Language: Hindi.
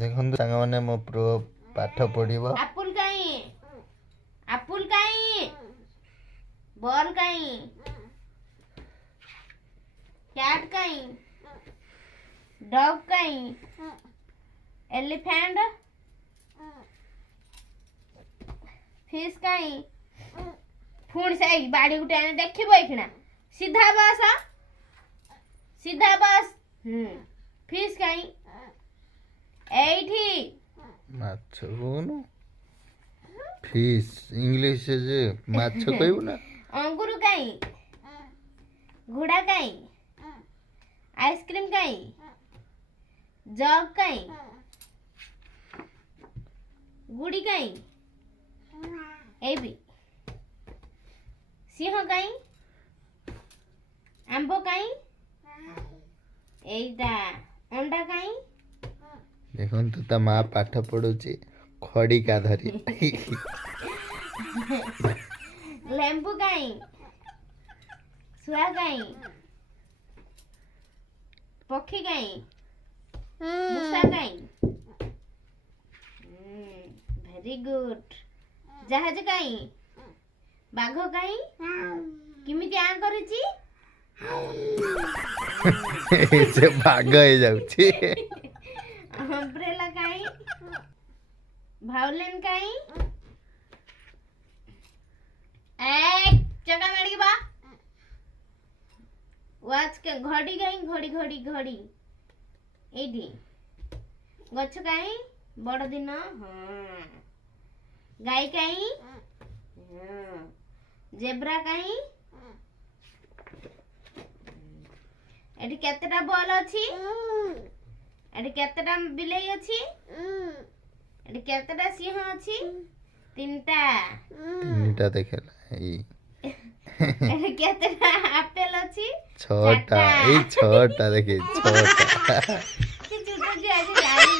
देखो सांग मैंने मो प्रो पाठ पढ़िबो आपुल काई बॉल काई कैट काई डॉग काई एलिफेंट फिश काई पुणी से बाड़ी गुटे आने देखिबो एखिना सीधा बस फिश काई एठी माछ कोनु फिश इंग्लिश जे माछ कहबो ना अंगूर काई घोड़ा काई आइसक्रीम काई जग काई गुड़ी काई एबी सिंह काई आंबो काई एइटा अंडा काई देखो तो ता माँ पाठ पढ़ुची खड़ी का धरी लेंबू काई सुआ काई पक्षी काई मूसा काई वेरी गुड जहाज काई बाघ काई किमिति आ करूची से भाग हो जाउची अम्ब्रेला काई भावलेन काई चका मार के बा वाच के घड़ी काई घड़ी एडी गछ काई बड़ दिन गाय काई जेब्रा काई एडी केतेटा बॉल अछि एडी केतेटा बिलाई अछि एडी केतेटा सिंह अछि तीनटा देखेला ई एडी केतेटा एप्पल अछि छटा ई छटा देखे छटा कि जुटा जे आज जाई